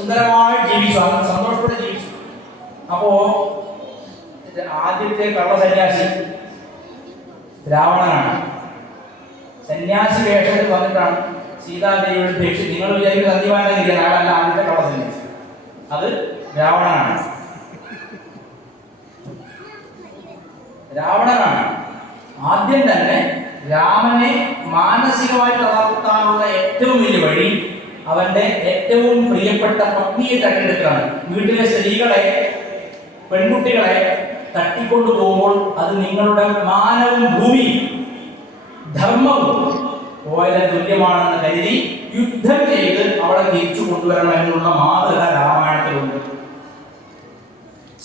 സുന്ദരമായി ജീവിച്ചു, സന്തോഷത്തോടെ ജീവിച്ചു. അപ്പോ ആദ്യത്തെ കള്ള സന്യാസി രാവണനാണ്. സന്യാസി വേഷത്തിൽ വന്നിട്ടാണ് സീതാദേവിയുടെ ഉപേക്ഷ. നിങ്ങൾ വിചാരിക്കുന്ന സന്ധിവാനിരിക്കുന്ന ആളല്ല ആദ്യത്തെ കള്ള സന്യാസി, അത് രാവണനാണ്. രാവണനാണ് ആദ്യം തന്നെ രാമനെ മാനസികമായി തളർത്താനുള്ള ഏറ്റവും വലിയ വഴി അവന്റെ ഏറ്റവും പ്രിയപ്പെട്ട പത്നിയെ തട്ടിയെടുക്കുകയാണ്. വീട്ടിലെ സ്ത്രീകളെ, പെൺകുട്ടികളെ തട്ടിക്കൊണ്ടു പോകുമ്പോൾ അത് നിങ്ങളുടെ മാനവും ഭൂമിയും ധർമ്മവും പോയതിന് തുല്യമാണെന്ന് കരുതി യുദ്ധം ചെയ്ത് അവളെ തിരിച്ചു കൊണ്ടുവരണം എന്നുള്ള മാതൃക രാമായണത്തിലുണ്ട്.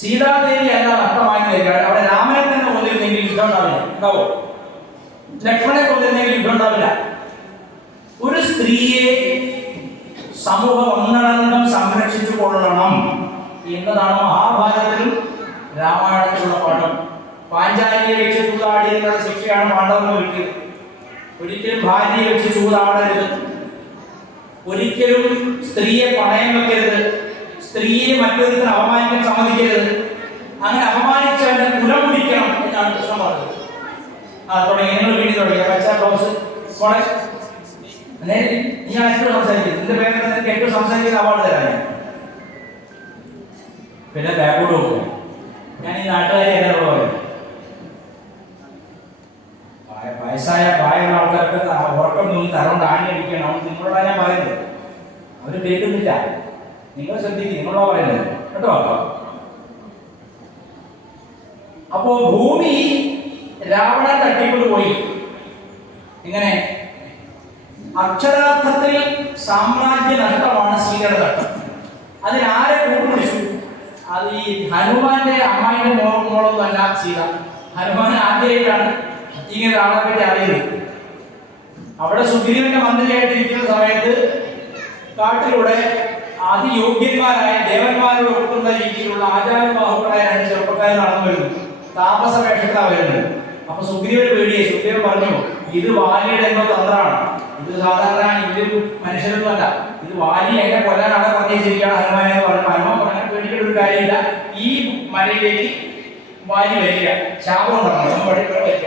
സീതാദേവി എന്ന നഷ്ടമായി തരികയാണ്. അവിടെ രാമനെ തന്നെ കൊന്നിരുന്നെങ്കിൽ യുദ്ധം ഉണ്ടാവില്ല. ഉണ്ടാവോ? ലക്ഷ്മണനെ കൊന്നിരുന്നെങ്കിൽ യുദ്ധം ഉണ്ടാവില്ല. ഒരു സ്ത്രീയെ സമൂഹം ഒന്നടങ്കം സംരക്ഷിച്ചു കൊള്ളണം എന്നതാണ് മഹാഭാരതത്തിലും രാമായണത്തിലുള്ള പാഠം. പാഞ്ചാലിയെ വെച്ച് ചൂതാടിയതിനുള്ള ശിക്ഷയാണ് പാണ്ഡവർക്ക് കിട്ടിയത്. ഒരിക്കലും ഭാര്യയെ വെച്ച് ചൂതാടരുത്, ഒരിക്കലും സ്ത്രീയെ പണയം വെക്കരുത്, സ്ത്രീയെ മറ്റൊരുത്തിന് അപമാനിക്കാൻ സമ്മതിക്കരുത്. അങ്ങനെ അപമാനിച്ചവന്റെ കുലം പിടിക്കണം എന്നാണ് കൃഷ്ണൻ പറഞ്ഞത്. തുടങ്ങി നിങ്ങൾ വീട്ടിൽ തുടങ്ങിയ പച്ച ബ്ലൗസ് ഞാൻ ഏറ്റവും സംസാരിക്കുന്നത് നിന്റെ പേരിൽ നിനക്ക് ഏറ്റവും സംസാരിക്കുന്ന അവാർഡ് തരാൻ. പിന്നെ ബാക്കോട്ട് പോകും. ഞാൻ ഈ നാട്ടുകാരെ എന്നോട് പറയും, വയസ്സായ പ്രായമുള്ള ആൾക്കാർക്ക് ഉറക്കം തോന്നി തറകൊണ്ട് ആഞ്ഞടിക്കണം. അവൻ നിങ്ങളോടാണ് ഞാൻ പറയുന്നത്. അവര് കേൾക്കുന്നില്ല. നിങ്ങൾ ശ്രദ്ധിക്കും, നിങ്ങളോ പറയുന്നത് കേട്ടോ. അപ്പോ ഭൂമി രാവണൻ തട്ടിക്കൊണ്ട് പോയി. ഇങ്ങനെ അക്ഷരാർത്ഥത്തിൽ സാമ്രാജ്യ നഷ്ടമാണ് സീതയുടെ നഷ്ടം. അതിനാരെ കൂട്ടുപിടിച്ചു? അത് ഈ ഹനുമാന്റെ അമ്മായിന്റെ മോളൊന്നുമല്ല സീത. ഹനുമാൻ ആദ്യമായിട്ടാണ് ഇങ്ങനെ ആളെ പറ്റി അറിയുന്നത്. അവിടെ സുഗ്രീവന്റെ മന്ത്രിയായിട്ടിരിക്കുന്ന സമയത്ത് കാട്ടിലൂടെ അതിയോഗ്യന്മാരായ ദേവന്മാരോട് ഒക്കുന്ന രീതിയിലുള്ള ആചാരബാഹുക്കളായ രണ്ട് ചെറുപ്പക്കാർ നടന്നു വരുന്നു. താപസ വേഷത്തിലാണ് വരുന്നത്. അപ്പൊ സുഗ്രീവന് പേടിയായി. സുഗ്രീവൻ പറഞ്ഞു, ഇത് വാലിയുടെ എന്തോ തന്ത്രമാണ്, ഇത് സാധാരണ ഇതൊരു മനുഷ്യരൊന്നുമല്ല, ഇത് വാലി എന്നെ കൊല്ലാനാണ് പറഞ്ഞിരിക്കുകയാണ് ഹനുമാനെ എന്ന് പറഞ്ഞു. ഹനുമാൻ പറഞ്ഞാൽ പേടിക്കേണ്ട ഒരു കാര്യമില്ല, ഈ മലയിലേക്ക് വാലി വരിക, ശാപം ഉണ്ടാകണം, വരിക.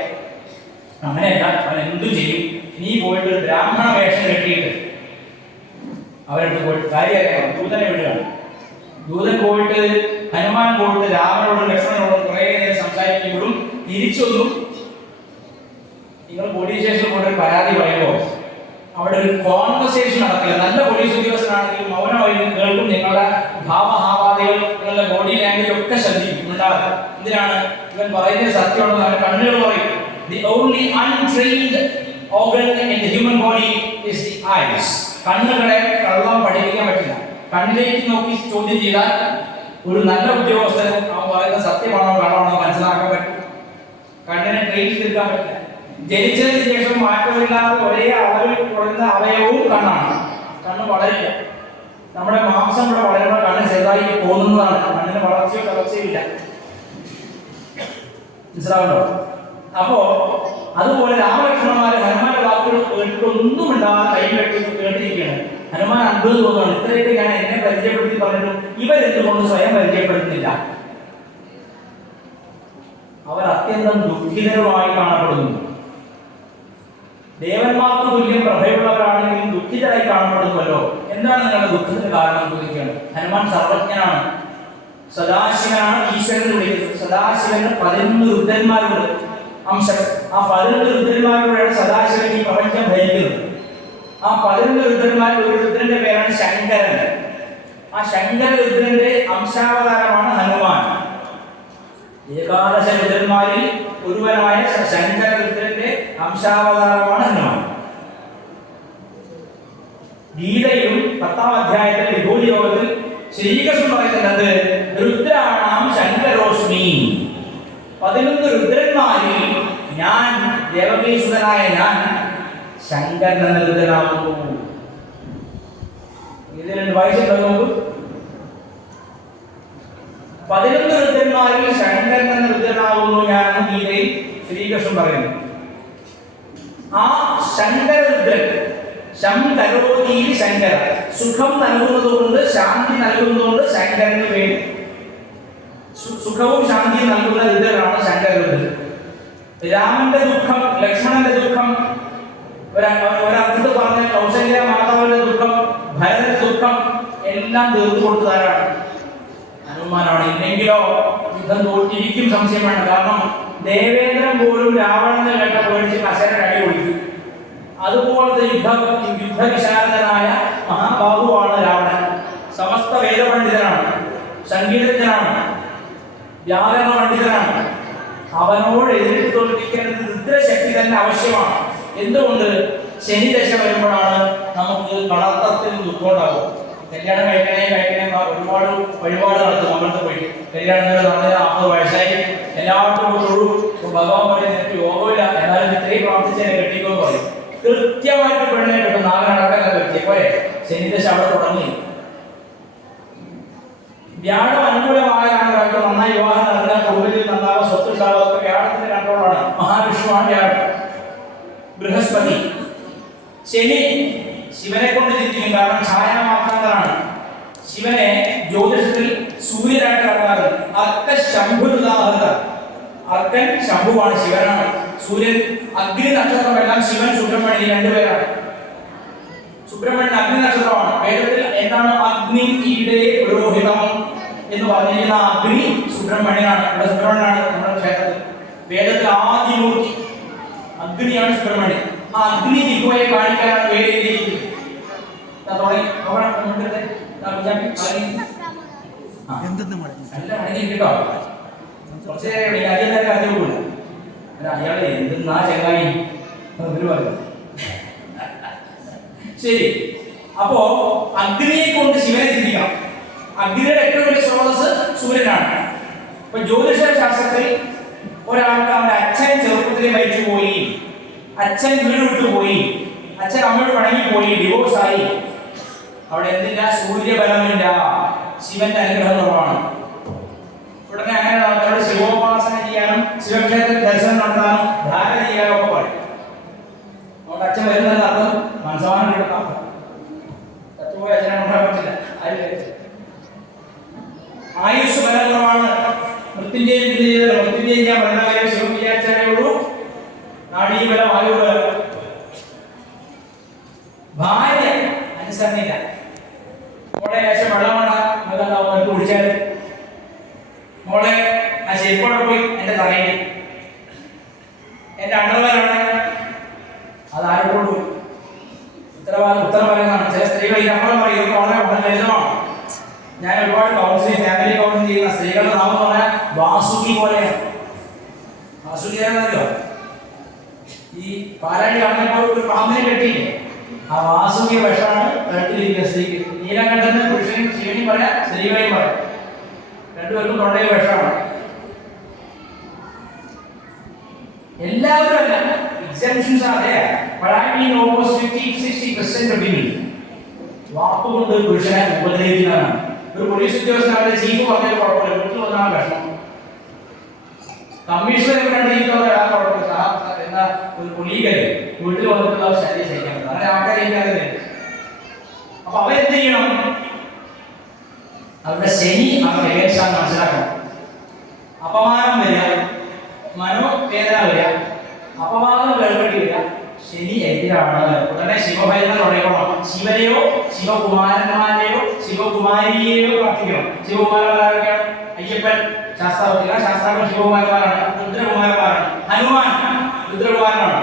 അങ്ങനെയല്ല, അവൻ എന്തു ചെയ്യും? നീ പോയിട്ട് ഒരു ബ്രാഹ്മണ വേഷം കെട്ടിയിട്ട് അവരെടുത്ത് പോയിട്ട് കാര്യം ദൂതനെ വിടുകയാണ്. ദൂതൻ പോയിട്ട് ഹനുമാൻ പോയിട്ട് രാമനോടും ലക്ഷ്മണനോടും കുറെ നേരം സംസാരിക്കുമ്പോഴും തിരിച്ചൊന്നും നിങ്ങൾ പോലീസ് സ്റ്റേഷനിൽ പോയിട്ട് പരാതി പറയുമ്പോൾ അവിടെ ഒരു കോൺവെർസേഷൻ നടക്കില്ല. നല്ല പോലീസ് ഉദ്യോഗസ്ഥനാണെങ്കിൽ മൗനമായി കേൾക്കും. നിങ്ങളുടെ ഭാവഹാവാദികൾ, നിങ്ങളുടെ ബോഡി ലാംഗ്വേജ് ഒക്കെ ശ്രദ്ധിക്കും. ഉണ്ടാകും. എന്തിനാണ്? ഇവൻ പറയുന്നത് സത്യമാണെന്ന് അവന്റെ കണ്ണുകൾ പറയും. The only untrained organ in the human body is the eyes. കണ്ണുകളെ കള്ളം പഠിപ്പിക്കാൻ പറ്റില്ല. കണ്ണിലേക്ക് നോക്കി ചോദ്യം ചെയ്താൽ ഒരു നല്ല ഉദ്യോഗസ്ഥന് അവൻ പറയുന്ന സത്യമാണോ കള്ളമാണോ മനസ്സിലാക്കാൻ പറ്റും. കണ്ണിനെ ട്രെയിൻ ചെയ്തെടുക്കാൻ പറ്റില്ല. ജനിച്ചതിന് ശേഷം മാറ്റമില്ലാതെ ഒരേ അളവിൽ കുറയുന്ന അവയവവും കണ്ണാണ്. കണ്ണ് വളരില്ല. നമ്മുടെ മാംസം ഇവിടെ വളരുമ്പോൾ കണ്ണ് ചെറുതായി തോന്നുന്നതാണ്. കണ്ണിന് വളർച്ചയോ തളർച്ചയോ ഇല്ല. മനസ്സിലാവല്ലോ? അപ്പോ അതുപോലെ രാമലക്ഷ്മണന്മാര് ഹനുമാന്റെ വാക്കുകൾ കേട്ടിട്ട് ഒന്നും ഇണ്ടാതെ കൈ കെട്ടി കേട്ടിരിക്കുകയാണ്. ഹനുമാൻ അത്ഭുതം തോന്നുന്നു. ഇത്രയൊക്കെ ഞാൻ എന്നെ പരിചയപ്പെടുത്തി പറഞ്ഞിട്ടും ഇവരെന്തുകൊണ്ട് സ്വയം പരിചയപ്പെടുത്തുന്നില്ല? അവർ അത്യന്തം ദുഃഖിതരുമായി കാണപ്പെടുന്നു. ദേവന്മാർക്ക് തുല്യം പ്രഭയുള്ളവരാണെങ്കിലും ദുഃഖിതരായി കാണപ്പെടുന്നുവല്ലോ. എന്താണ് നിങ്ങളുടെ ദുഃഖത്തിന് കാരണം ചോദിക്കുകയാണ്. ഹനുമാൻ സർവജ്ഞനാണ്, സദാശിവനാണ് ഈശ്വരൻ വിളിക്കുന്നത്. സദാശിവന് 11 രുദ്രന്മാരുണ്ട് അംശം. ആ 11 രുദ്രന്മാരോടാണ് സദാശിവൻ ഈ പ്രപഞ്ചം ഭരിക്കുന്നത്. ആ 11 രുദ്രന്മാരിൽ ഒരു രുദ്രന്റെ പേരാണ് ശങ്കരൻ. ആ ശങ്കര രുദ്രന്റെ അംശാവതാരമാണ് ഹനുമാൻ. ഏകാദശ രുദ്രന്മാരിൽ ഒരുവനായ ശങ്കര രുദ്രന്റെ അംശാവതാരമാണ് ഹനുമാൻ. ഗീതയിലും 10-ാം അധ്യായത്തിൽ വിഭൂതി യോഗത്തിൽ ശ്രീകൃഷ്ണൻ പറയുന്നത് രുദ്രാണാം ശങ്കരോസ്മി. 11 രുദ്രന്മാരിൽ ഞാൻ, ദേവകീസുതനായ ഞാൻ ശങ്കരൻ എന്ന രുദ്രനാകുന്നു. ഇതിൽ വായിച്ചിട്ടോ നോക്കൂ. 11 രുദ്രന്മാരിൽ ശങ്കരൻ എന്ന രുദ്രനാകുന്നു ഞാൻ ഗീതയിൽ ശ്രീകൃഷ്ണൻ പറയുന്നു. ആ ശങ്കരരുദ്രൻ ശം കരോതീ ശങ്കര, സുഖം നൽകുന്നത് കൊണ്ട് ശാ ശാന്തി നൽകുന്നതുകൊണ്ട് ശങ്കരന് പേര്. സുഖവും ശാന്തിയും നൽകുന്ന രുദ്രനാണ് ശങ്കരരുദ്രൻ. രാമന്റെ ദുഃഖം, ലക്ഷ്മണന്റെ ദുഃഖം, ഒരർത്ഥത്തിൽ പറഞ്ഞ കൗസല്യ മാതാവിന്റെ ദുഃഖം, ഭരതന്റെ ദുഃഖം എല്ലാം തീർത്തു കൊടുത്തതാരാണ്? ഹനുമാനാണ്. ഇല്ലെങ്കിലോ യുദ്ധം തോറ്റിരിക്കും, സംശയം വേണ്ട. കാരണം ദേവേന്ദ്രൻ പോലും രാവണനെ കേട്ട പേടിച്ച് കസേര അടി കൊടുക്കും. അതുപോലത്തെ യുദ്ധവിശാരദനായ മഹാബാഹുവാണ് രാവണൻ. സമസ്ത വേദപണ്ഡിതനാണ്, സംഗീതജ്ഞനാണ്, വ്യാകരണ പണ്ഡിതനാണ്. അവനോട് എതിരിട്ട് തോൽപ്പിക്കാൻ രുദ്രശക്തി തന്നെ ആവശ്യമാണ്. എന്തുകൊണ്ട്? ശനി ദശ വരുമ്പോഴാണ് നമുക്ക് കളത്തത്തിൽ ദുഃഖം ഉണ്ടാകും. കല്യാണം കഴിക്കണേ ഒരുപാട് വഴിപാട് നടത്തും. നമ്മൾക്ക് പോയി കല്യാണത്തിന് നടന്നത് 40 വയസ്സായി, എല്ലാവർക്കും തൊഴു. ഭഗവാൻ പറയും എനിക്ക് യോഗമില്ല, എന്നാലും ഇത്രയും പ്രാർത്ഥിച്ചതിനെ കെട്ടിക്കോ പറയും. കൃത്യമായിട്ട് പെണ്ണെ കിട്ടും. നാഗനടക്കല്ല വ്യക്തി പോലെ ശനി ദശ അവിടെ തുടങ്ങി. വ്യാഴം അനുകൂലമായാണ് ഒരാൾക്ക് നന്നായി വിവാഹം നടത്താൻ, കുടുംബത്തിൽ നന്നാവുക, സ്വത്ത് ഉണ്ടാവുക, ഒക്കെ വ്യാഴത്തിന്റെ കൺട്രോളാണ്. മഹാവിഷ്ണുവാണ് വ്യാഴം. ബൃഹസ്പതി. ശനി ശിവനെ കൊണ്ട് ചിന്തിക്കും, കാരണം ഛായാമാത്രങ്ങളാണ്. ശിവനെ ജ്യോതിഷത്തിൽ സൂര്യനായിട്ട് കാണാറ്. അർക്കൻ ശംഭുരുദാഹൃത. അർക്കൻ ശംഭുവാണ്, ശിവനാണ്. സൂര്യൻ, അഗ്നി നക്ഷത്രമെല്ലാം ശിവൻ, സുബ്രഹ്മണ്യൻ രണ്ടുപേരാണ്. സുബ്രഹ്മണ്യൻ അഗ്നി നക്ഷത്രമാണ്. വേദത്തിൽ എന്താണ്? അഗ്നി ഈടേ പുരോഹിതം എന്ന് പറഞ്ഞിരിക്കുന്ന അഗ്നി സുബ്രഹ്മണ്യനാണ്. ഇവിടെ സുബ്രഹ്മണ്യനാണ് നമ്മുടെ ക്ഷേത്രത്തിൽ. വേദത്തിൽ ആദിമൂർത്തി അഗ്നിയാണ് സുബ്രഹ്മണ്യൻ. ആ അഗ്നി ദിഗുവയെ കാണിക്കാനാണ് വേദിയിരിക്കുന്നത്. അയാളെ എന്തെന്നാ ചങ്ങായി ശരി. അപ്പോ അഗ്നിയെ കൊണ്ട് ശിവനെ ചിന്തിക്കാം. അഗ്നിയുടെ ഏറ്റവും വലിയ സ്രോതസ് സൂര്യനാണ്. ഇപ്പൊ ജ്യോതിഷ ശാസ്ത്രത്തിൽ ഒരാൾക്ക് അവന്റെ അച്ഛൻ ചെറുപ്പത്തിൽ മരിച്ചു പോയി, അച്ഛൻ വീട് വിട്ടുപോയി, അച്ഛൻ അമ്മയോട് പണങ്ങിപ്പോയി, ഡിവോഴ്സായി, അവിടെ എന്തില്ല? സൂര്യബലമില്ല, ശിവന്റെ അനുഗ്രഹം കുറവാണ്. ഉടനെ അങ്ങനെ ആൾക്കാരോട് ശിവോപാസന ചെയ്യാനും ശിവക്ഷേത്രത്തിൽ ദർശനം നടത്താനും ധാരണ ചെയ്യാനും ഒക്കെ പറയും. അതുകൊണ്ട് അച്ഛൻ വരുന്നത് അർത്ഥം മനസ്സമാനം കിട്ടുന്ന തത്വപോയ അച്ഛനെ കൊണ്ടാൻ പറ്റില്ല. ആയുസ് ബലം കുറവാണ്. മൃത്യുഞ്ജയം ചെയ്യാൻ പറയുന്ന കാര്യം ശിവം വിചാരിച്ചാലേ ഉള്ളൂ. നാഡീബലം, ആയുബലം. ഭാര്യ അനുസരണയില്ല. മോളെ ലേശം വെള്ളമാണ് നമുക്ക് കുടിച്ചാൽ, മോളെ ആ ശരിപ്പോടെ പോയി എന്റെ തറയിൽ, എന്റെ അണ്ടർവെയറാണ് അത് ആരോട് ഉത്തരവാദിത്തമാണ്. ചില സ്ത്രീകൾ ഈ നമ്മളെ പറയും വളരെ ലളിതമാണ്. ഞാൻ ഒരുപാട് കൗൺസിലിംഗ്, ഫാമിലി കൗൺസിലിംഗ് ചെയ്യുന്ന സ്ത്രീകളുടെ നാമം പറഞ്ഞാൽ വാസുകി പോലെയാണ്. വാസുകി അറിയോ? ഈ പാലാഴി കാണുമ്പോൾ ഒരു പാമ്പിനെ കെട്ടിയില്ലേ, ആ വാസുകി വിഷമാണ് കെട്ടിയിരിക്കുന്ന സ്ത്രീക്ക്. നീലകണ്ഠന് പുരുഷനും ശിവനും പറയാം, സ്ത്രീകളെയും പറയാം. രണ്ടുപേർക്കും തൊണ്ടയിൽ വിഷമാണ്. എല്ലാവരും അല്ല, എക്സെപ്ഷൻസ് ആണ് there, but I mean almost 50-60% of women വാക്കുകൊണ്ട് പുരുഷനെ ഉപദ്രവിക്കുന്നതാണ്. ഒരു പോലീസ് ഉദ്യോഗസ്ഥൻ അവരുടെ ചീഫ് പറഞ്ഞ കുഴപ്പമില്ല, വീട്ടിൽ വന്നാണ് വിഷമം. കമ്മീഷണർ എന്നാ ഒരു കൊലീഗര് വീട്ടിൽ വന്നിട്ടുള്ള ശരീരം ചെയ്യണം, അങ്ങനെ ആൾക്കാരെ ഇല്ലാതെ. അപ്പൊ അവരെന്ത് ചെയ്യണം? അവരുടെ ശനി അവരുടെ ഏകദേശം മനസ്സിലാക്കണം. അപമാനം വരിക, മനോവേദന വരിക, അപമാനം വേർപെട്ടി വരിക, ശനി എതിരാണ്. ഉടനെ ശിവഭജനം തുടങ്ങണം. ശിവനെയോ ശിവകുമാരന്മാരെയോ ശിവകുമാരിയെയോ പ്രാർത്ഥിക്കണം. ശിവകുമാരന്മാരൊക്കെയാണ് അയ്യപ്പൻ ശാസ്താവത്തില്ല, ശാസ്താക്കൾ ശിവകുമാരന്മാരാണ്, രുദ്രകുമാരന്മാരാണ്. ഹനുമാൻ രുദ്രകുമാരനാണ്,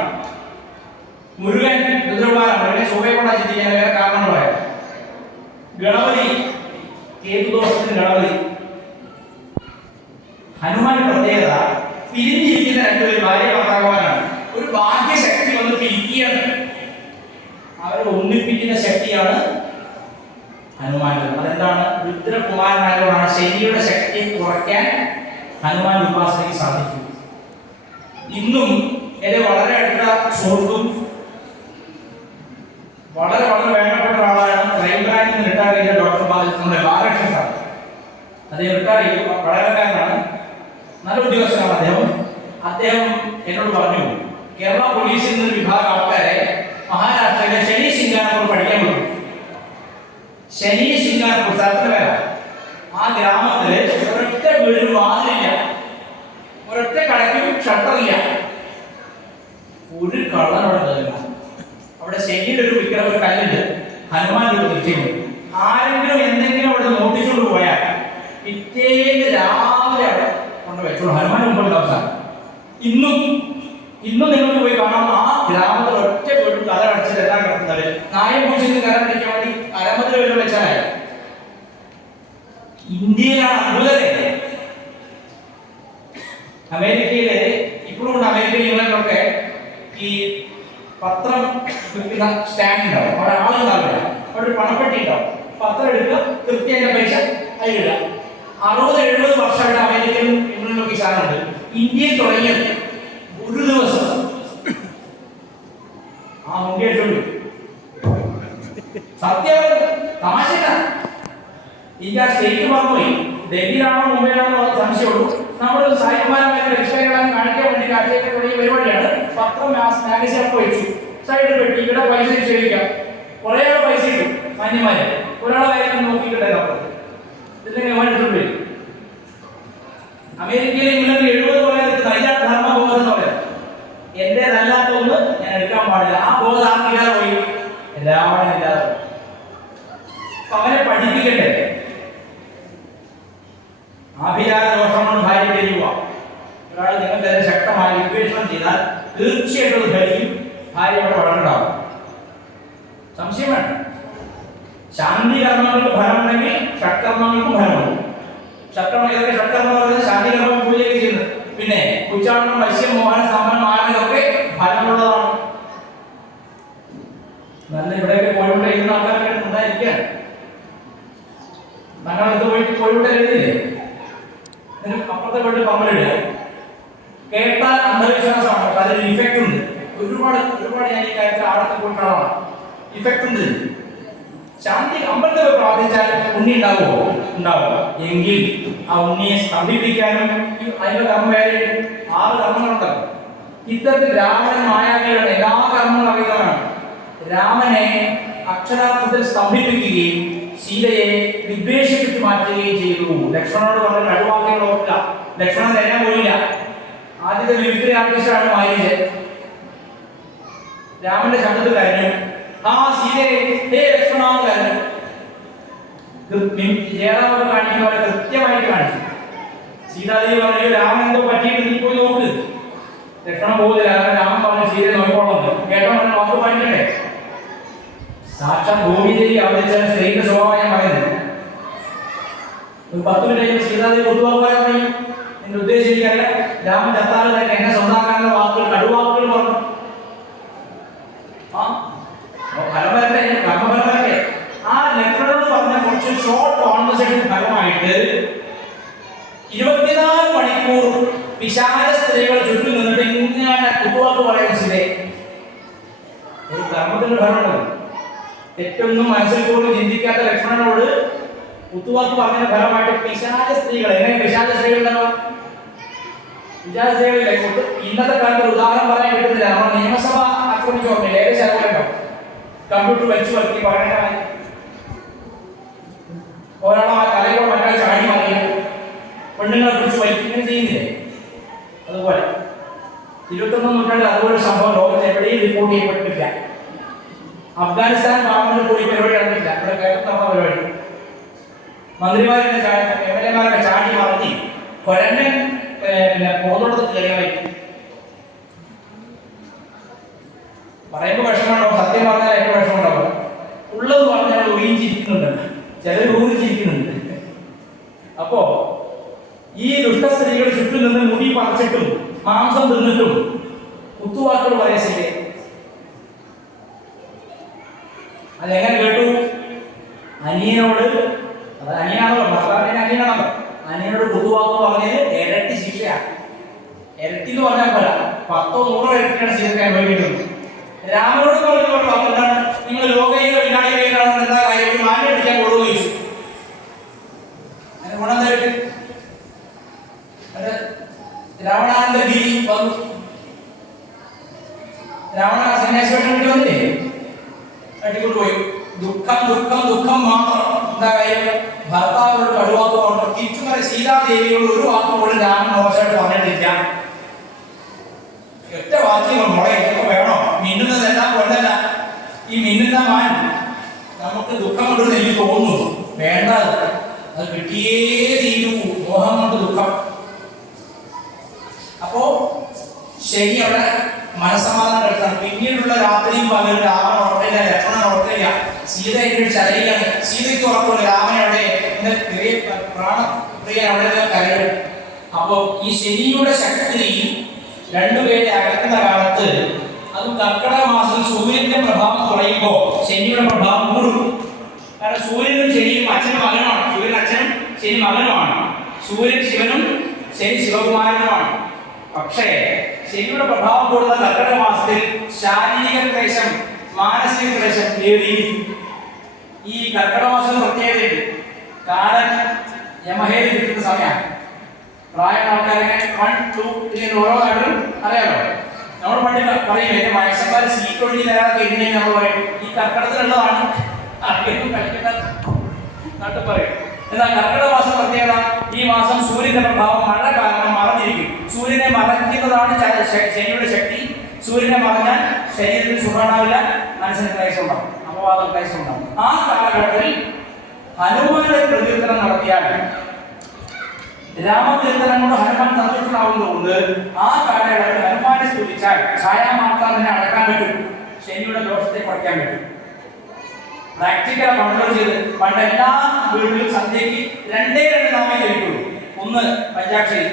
മുരുകൻ രുദ്രകുമാരനാണ്. അവനെ ശോഭയെ കൊണ്ടാ ചിന്തിക്കാൻ വേറെ കാരണങ്ങളായ. ഗണപതി കേതുദോഷത്തിന് ഗണപതി. ഹനുമാന്റെ പ്രത്യേകത പിരിഞ്ഞിരിക്കുന്ന രണ്ടുപേരും ഭാര്യ ഭർത്താക്കന്മാരാണ്. ഒരു ഭാഗ്യശക്തി വന്ന് പിരിക്കുകയാണ്, അവരെ ഒന്നിപ്പിക്കുന്ന ശക്തിയാണ് ഹനുമാന്റെ. അതെന്താണ്? രുദ്രകുമാരനായതുകൊണ്ടാണ് ശനിയുടെ ശക്തി കുറയ്ക്കാൻ ഹനുമാൻ ഉപാസനയ്ക്ക് സാധിക്കും. ഇന്നും എന്റെ വളരെ അടുത്ത സുഹൃത്തും വളരെ വേണ്ടപ്പെട്ട ഒരാളാണ് ക്രൈംബ്രാഞ്ചിൽ നിന്ന് റിട്ടയർ ചെയ്ത ഡോക്ടർ നമ്മുടെ ബാലകൃഷ്ണൻ സാർ. അദ്ദേഹം റിട്ടയർ ചെയ്തു, വളരെക്കാരനാണ്, നല്ല ഉദ്യോഗസ്ഥനാണ് അദ്ദേഹം എന്നോട് പറഞ്ഞു, കേരള പോലീസിൽ നിന്നൊരു വിഭാഗം ആൾക്കാരെ മഹാരാഷ്ട്രയിലെ ശനി സിംഗാപൂർ പഠിക്കാൻ പറ്റും. ശനി സിംഗാപൂർ സിംഗാപ്പൂർ സ്ഥലത്തിന് പേരാ. ആ ഗ്രാമത്തില് ഒരൊറ്റ വീടിന് വാതിലില്ല, ഒരൊറ്റ കടയ്ക്കും ഷട്ടറില്ല, ഒരു കള്ളനോടെ കയറില്ല. അവിടെ ശരിയുടെ ഒരു വിഗ്രഹം, ഒരു കല്ലുണ്ട്, ഹനുമാന്റെ ഒരു ദൃശ്യമുണ്ട്. ആരെങ്കിലും എന്തെങ്കിലും അവിടെ നോട്ടിച്ചുകൊണ്ട് പോയാൽ പിറ്റേന്ന് രാവിലെ അവിടെ കൊണ്ട് വെച്ചോളൂ. ഹനുമാൻ മുമ്പുള്ള അവസാനം ഇന്നും നിങ്ങൾക്ക് പോയി കാണാം. ആ ഗ്രാമത്തിൽ ഒറ്റ വീടും കഥ അടച്ചത് എല്ലാം കിടക്കുന്നത് നായം പൂച്ചയ്ക്ക് കര അടിക്കാൻ വേണ്ടി അരമതിൽ വരെ വെച്ചാലായി. ഇന്ത്യയിലാണ് അത്ഭുതമേ. അമേരിക്കയിലെ ഇപ്പോഴും ഉണ്ട്, അമേരിക്കൻ ഇംഗ്ലണ്ടിലൊക്കെ ഈ പത്രം വിൽക്കുന്ന സ്റ്റാൻഡ് ഉണ്ടാവും. അവിടെ ആളുണ്ടാവില്ല, അവിടെ ഒരു പണപ്പെട്ടി ഉണ്ടാവും. പത്രം എടുക്കുക, കൃത്യമായ പൈസ അതിലിടുക. 60-70 വർഷമായിട്ട് അമേരിക്കൻ ഇംഗ്ലണ്ടിലൊക്കെ ഈ സാധനമുണ്ട്. ഇന്ത്യയിൽ തുടങ്ങിയത് ഒരു ദിവസം ആ മുൻകൈ എടുത്തോളൂ. സത്യം തമാശയില്ല. ഇന്ത്യ സ്റ്റേറ്റ് മറന്നുപോയി. ഡൽഹിയിലാണോ മുംബൈയിലാണോ സംശയമുള്ളൂ. നമ്മൾ സായികുമാരമായ രക്ഷകരാൻ കാണിക്കാൻ വേണ്ടി കാഴ്ചയൊക്കെ തുടങ്ങിയ പരിപാടിയാണ്. പത്രം മാഗസിൻ ഒക്കെ വെച്ചു, സൈഡിൽ പെട്ടി, ഇവിടെ പൈസ നിക്ഷേപിക്കാം. കുറേ പൈസ കിട്ടും മാന്യമാര്. ഒരാളെ കാര്യം നോക്കിയിട്ടുണ്ടായിരുന്നു. ഇതില്ലെങ്കിൽ എടുത്തോണ്ട് വരും. അമേരിക്കയിൽ ഇംഗ്ലണ്ടിൽ 70 കൊല്ലം അതിന്റെ ധർമ്മബോധം എന്ന് പറയാം. എന്റേതല്ലാത്ത ഒന്ന് ഞാൻ എടുക്കാൻ പാടില്ല. ആ ബോധം ആർക്കില്ലാതെ പോയി, രാവണനില്ലാതെ. അവനെ പഠിപ്പിക്കട്ടെ. ആഭിചാര ദോഷം കൊണ്ട് ഭാര്യ കഴിയുക. ഒരാൾ നിങ്ങൾക്കെതിരെ ശക്തമായി വിദ്വേഷണം ചെയ്താൽ തീർച്ചയായിട്ടും അത് ഭരിക്കും. ഭാര്യയോട് വഴക്കുണ്ടാവും, സംശയം വേണ്ട. ശാന്തി കർമ്മങ്ങൾക്ക് ഫലമുണ്ടെങ്കിൽ ഷട്കർമ്മങ്ങൾക്കും ഫലമുണ്ട്. ഷട്കർമ്മം പറയുന്നത് ശാന്തി കർമ്മം പൂജയൊക്കെ ചെയ്യുന്നത്. പിന്നെ ഉച്ചാരണം, വശ്യം, മോഹനം, സ്തംഭനം, ആനന്ദമൊക്കെ ഫലമുള്ളതാണ്. നല്ല ഇവിടെയൊക്കെ കോഴിമുട്ട ആൾക്കാരൊക്കെ ഉണ്ടായിരിക്കുകയാണ്. ഞങ്ങളടുത്ത് പോയിട്ട് കോഴിമുട്ട എഴുതിയില്ലേ, അപ്പുറത്തെ വീട്ടിൽ പമ്പലിടുക. കേട്ടാൽ അന്ധവിശ്വാസമാണ്, അതിന് ഇഫക്റ്റ് ഉണ്ട്. ഒരുപാട് ഞാൻ ഈ കാര്യത്തിൽ ആഴത്തിൽ പോയിട്ടാണ്. ഇഫക്റ്റ് ഉണ്ട്. ശാന്തി അമ്പലത്തിൽ പ്രാർത്ഥിച്ചാൽ ഉണ്ണി ഉണ്ടാവുമോ? ഉണ്ടാവും. എങ്കിൽ ആ ഉണ്ണിയെ സ്തംഭിപ്പിക്കാനും അതിന്റെ കർമ്മം വേറെ 6 കർമ്മങ്ങളുണ്ടാവും. ഇത്തരത്തിൽ രാവണൻ മായാവിയുടെ എല്ലാ കർമ്മങ്ങളും അറിയുന്നവരാണ്. രാമനെ അക്ഷരാർത്ഥത്തിൽ സ്തംഭിപ്പിക്കുകയും സീതയെ വിദ്വേഷിപ്പിച്ച് മാറ്റുകയും ചെയ്തു. ലക്ഷ്മണനോട് പറഞ്ഞ കടുവാക്യങ്ങൾ ഓർക്കുക. ലക്ഷ്മണൻ തരാൻ പോയില്ല. ആദ്യത്തെ മിമിക്രി ആർട്ടിസ്റ്റാണ് മാരിജ്. രാമന്റെ ശബ്ദത്തിൽ കരഞ്ഞു. ആ സീതയെ ഹേ ലക്ഷ്മണ കരഞ്ഞു. ജയറാമോട് കാണിക്കുന്ന പോലെ കൃത്യമായിട്ട് കാണിച്ചു. സീതാദേവി പറഞ്ഞു, രാമൻ എന്തോ പറ്റിയിട്ട് നീ പോയി നോക്ക്. ലക്ഷ്മണൻ പോകുന്നില്ല. രാമൻ പറഞ്ഞു സീതയെ നോക്കിക്കോളാം. കേട്ടോ പറഞ്ഞ വാക്ക് പാലിക്കണ്ടേ? സാക്ഷാത് ഭൂമിദേവി അവതരിച്ച സ്ത്രീയുടെ സ്വഭാവം ഞാൻ പറയുന്നത്. ഒരു 10 മിനിറ്റ് സീതാദേവി പൊതുവാക്കാൻ പറയും. എന്റെ ഉദ്ദേശം എനിക്കറിയാം. രാമൻ ചത്താൽ തന്നെ എന്നെ സ്വന്തമാക്കാനുള്ള വാക്കുകൾ, കടുവാക്കുകൾ പറഞ്ഞു. ഫലപരത്തെ കർമ്മപരത്തെ ആ ലക്ഷ്മണനോട് പറഞ്ഞ കുറച്ച് ഷോർട്ട് കോൺവെർസേഷൻ ഫലമായിട്ട് 24 മണിക്കൂർ വിശാല സ്ത്രീകൾ ചുറ്റും നിന്നിട്ട് ഇങ്ങനെ കുത്തുവാക്ക് പറയുന്ന സ്ഥിതി ഒരു കർമ്മത്തിന്റെ ഫലമുണ്ട്. തെറ്റൊന്നും മനസ്സിൽ പോലും ചിന്തിക്കാത്ത ലക്ഷ്മണനോട് കുത്തുവാക്ക് പറഞ്ഞ ഫലമായിട്ട് വിശാല സ്ത്രീകൾ, എങ്ങനെ വിശാല സ്ത്രീകൾ ഉണ്ടാവും? വിശാല സ്ത്രീകളിലെ ഇന്നത്തെ കാലത്ത് ഉദാഹരണം പറയാൻ കിട്ടുന്നില്ല. നമ്മുടെ നിയമസഭ ആക്രമിച്ചു പറഞ്ഞില്ല, ഏകദേശം അതുപോലെ കമ്പ്യൂട്ടർ വെച്ച് വർക്കി പറയാനായി ഒരാളെ ആ കലയോ മറ്റോ ചാടി മറിയും, പെണ്ണുങ്ങളെ പിടിച്ച് വലിക്കുകയും ചെയ്യുന്നില്ലേ? അതുപോലെ 21ാം നൂറ്റാണ്ടിൽ അതുപോലെ സംഭവം ലോകത്ത് എവിടെയും റിപ്പോർട്ട് ചെയ്യപ്പെട്ടില്ല. അഫ്ഗാനിസ്ഥാൻ പാർലമെന്റ് കൂടി പരിപാടി നടന്നില്ല. ഇവിടെ കേരളത്തിൽ നടന്ന പരിപാടി മന്ത്രിമാരുടെ MLA-മാരൊക്കെ ചാടി മറിഞ്ഞ് കൊരങ്ങൻ പോന്നോടത്ത് കയറിയായി. പറയുമ്പോൾ വിഷമമുണ്ടാവും, സത്യം പറഞ്ഞാൽ ഏറ്റവും വിഷമമുണ്ടാവും. ഉള്ളത് പറഞ്ഞാൽ ഊഹിച്ചിരിക്കുന്നുണ്ട്, ചിലർ ഊഹിച്ചിരിക്കുന്നുണ്ട്. അപ്പോ ഈ ദുഷ്ട സ്ത്രീകൾ ചുറ്റും നിന്ന് മുടി പറിച്ചിട്ടും മാംസം തിന്നിട്ടും കുത്തുവാക്കുകൾ പറയാൻ ശരി. അതെങ്ങനെ കേട്ടു? അനിയനോട്, അത് അനിയനാണല്ലോ, ഭർത്താവിന്റെ അനിയനാണല്ലോ, അനിയനോട് കുത്തുവാക്ക് പറഞ്ഞത് ഇരട്ടി ശിക്ഷയാണ്. ഇരട്ടി എന്ന് പറഞ്ഞാൽ പോലെ 10-100 ഇരട്ടിയാണ് ശിക്ഷ അനുഭവിക്കുന്നത്. രാമനോട് പറഞ്ഞ വാക്കെന്താണ്? നിങ്ങൾ ലോകയിലെ വിനായകനാണെന്ന് എന്താ കാര്യം? മാനെ പിടിക്കാൻ കൊടുത്തു ചോദിച്ചു. അതിന് ഗുണം തരട്ടെ. രാവണാനന്ദഗിരി വന്നു. രാവണ സന്യാസിയോട് വേണ്ടി വന്നില്ലേ? തട്ടിക്കൊണ്ടുപോയി. ദുഃഖം ദുഃഖം ദുഃഖം മാത്രം. എന്താ കാര്യം? ഭർത്താവിനോട് കടുവാക്ക് പറഞ്ഞു. തിരിച്ചു പറയും, സീതാദേവിയോട് ഒരു വാക്ക് പോലും രാമൻ മോശമായിട്ട് പറഞ്ഞിട്ടില്ല. ഒറ്റ വാക്യം മുള ഇതൊക്കെ വേണോ? മിന്നുന്നതെല്ലാം കൊണ്ടല്ല. ഈ മിന്നുന്ന മാൻ നമുക്ക് ദുഃഖം കൊണ്ടെന്ന് എനിക്ക് തോന്നുന്നു. വേണ്ട, അത് കിട്ടിയേ തീരൂ. മോഹം കൊണ്ട് ദുഃഖം. അപ്പോ ശരി, അവിടെ മനസ്സമാധാനം എടുക്കണം. പിന്നീടുള്ള രാത്രിയും പകലും രാമൻ ഉറപ്പില്ല, ലക്ഷ്മണൻ ഉറപ്പില്ല. സീത എന്നോട് ചലയിലാണ്. സീതയ്ക്ക് ഉറപ്പുണ്ട് രാമൻ അവിടെ പ്രാണപ്രിയൻ അവിടെ കരയും. അപ്പോ ഈ ശനിയുടെ ശക്തി രണ്ടുപേരെ അകറ്റുന്ന കാലത്ത്, അത് കർക്കിടക മാസം സൂര്യന്റെ പ്രഭാവം കുറയുമ്പോ ശനിയുടെ പ്രഭാവം കൂടും. കാരണം സൂര്യനും ശനിയും അച്ഛനും മകനുമാണ്. സൂര്യൻ അച്ഛനും ശനി മകനുമാണ്. സൂര്യൻ ശിവനും ശനി ശിവകുമാരനുമാണ്. പക്ഷേ ശനിയുടെ പ്രഭാവം കൂടുന്ന കർക്കിടക മാസത്തിൽ ശാരീരിക ക്ലേശം, മാനസിക ക്ലേശം ഏറിയിരിക്കും. ഈ കർക്കിടക മാസം പ്രത്യേകതയുണ്ട്. കാലൻ യമഹേൽ കിട്ടുന്ന സമയമാണ്. പ്രായമുള്ള ആൾക്കാരെ 1, 2 ഇങ്ങനെ ഓരോ കാലവും അറിയാലോ. നമ്മൾ പണ്ട് പറയും, എന്റെ വയസ്സക്കാർ സീറ്റ് ഒഴിഞ്ഞ് തരാതെ ഇരുന്നേ നമ്മൾ പറയും ഈ കർക്കിടകത്തിലുള്ളതാണ് അറിയുന്നു കളിക്കുന്ന നാട്ടിൽ പറയും. എന്നാൽ കർക്കിടക മാസം പ്രത്യേകത, ഈ മാസം സൂര്യന്റെ പ്രഭാവം മഴ കാരണം മറഞ്ഞിരിക്കും. സൂര്യനെ മറയ്ക്കുന്നതാണ് ശനിയുടെ ശക്തി. സൂര്യനെ മറഞ്ഞാൽ ശരീരത്തിൽ സുഖമുണ്ടാവില്ല, മനസ്സിന് ക്ലേശം ഉണ്ടാവും, അപവാദം ക്ലേശം ഉണ്ടാവും. ആ കാലഘട്ടത്തിൽ ഹനുമാന്റെ പ്രകീർത്തനം നടത്തിയാൽ, രാമകീർത്തനം കൊണ്ട് ഹനുമാൻ സന്തോഷമാവുന്നതുകൊണ്ട് ആ കാലഘട്ടത്തിൽ ഹനുമാനെ സ്തുതിച്ചാൽ ഛായാമാത്രം തന്നെ അടക്കാൻ പറ്റും, ശനിയുടെ ദോഷത്തെ കുറയ്ക്കാൻ പറ്റും. പ്രാക്ടിക്കൽ കൺട്രോൾ ചെയ്ത് പണ്ട് എല്ലാ വീട്ടിലും സന്ധ്യയ്ക്ക് 2 നാമേ ജപിക്കുള്ളൂ. ഒന്ന് പഞ്ചാക്ഷരി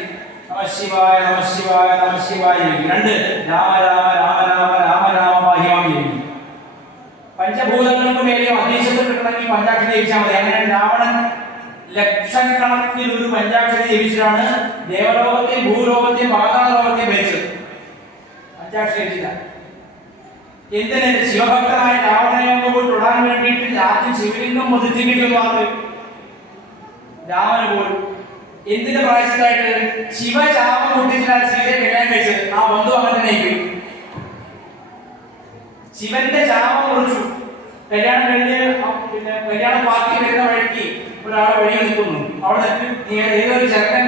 നമഃശിവായ നമഃശിവായ നമഃശിവായ ജപിക്കും. 2 രാമ രാമ രാമ രാമ രാമ രാമ പാഹിമാം ജപിക്കും. പഞ്ചഭൂതങ്ങൾക്ക് മേലെയും അധീശത്തിൽ കിട്ടണമെങ്കിൽ പഞ്ചാക്ഷരി ജപിച്ചാൽ മതി. അങ്ങനെ രാവണൻ ലക്ഷക്കണക്കിന് ഒരു പഞ്ചാക്ഷരി ജപിച്ചിട്ടാണ് ദേവലോകത്തെയും ഭൂലോകത്തെയും പാതാളലോകത്തെയും ഭരിച്ചത്. പഞ്ചാക്ഷരി ജപിച്ചില്ല. എന്തിന്? ശിവഭക്തനായ രാവണനെ പോയി തൊടാൻ വേണ്ടിയിട്ട് ആദ്യം ശിവലിംഗം മുതിച്ചിരിക്കുന്നു രാമന് പോലും. എന്തിന്റെ പ്രായശ്ചിത്തമായിട്ട്? ശിവചാപം പൊട്ടിച്ചിട്ടാണ് സീതയെ കല്യാണം കഴിച്ചത്. ആ ബന്ധു അങ്ങനെ തന്നെ. ശിവന്റെ ചാപം മുറിച്ചു. കല്യാണം കഴിഞ്ഞ് പിന്നെ കല്യാണ പാർട്ടി വരുന്ന വഴിക്ക് ഒരാൾ വഴി നിൽക്കുന്നു. അവിടെ ഏതൊരു ചെറുക്കൻ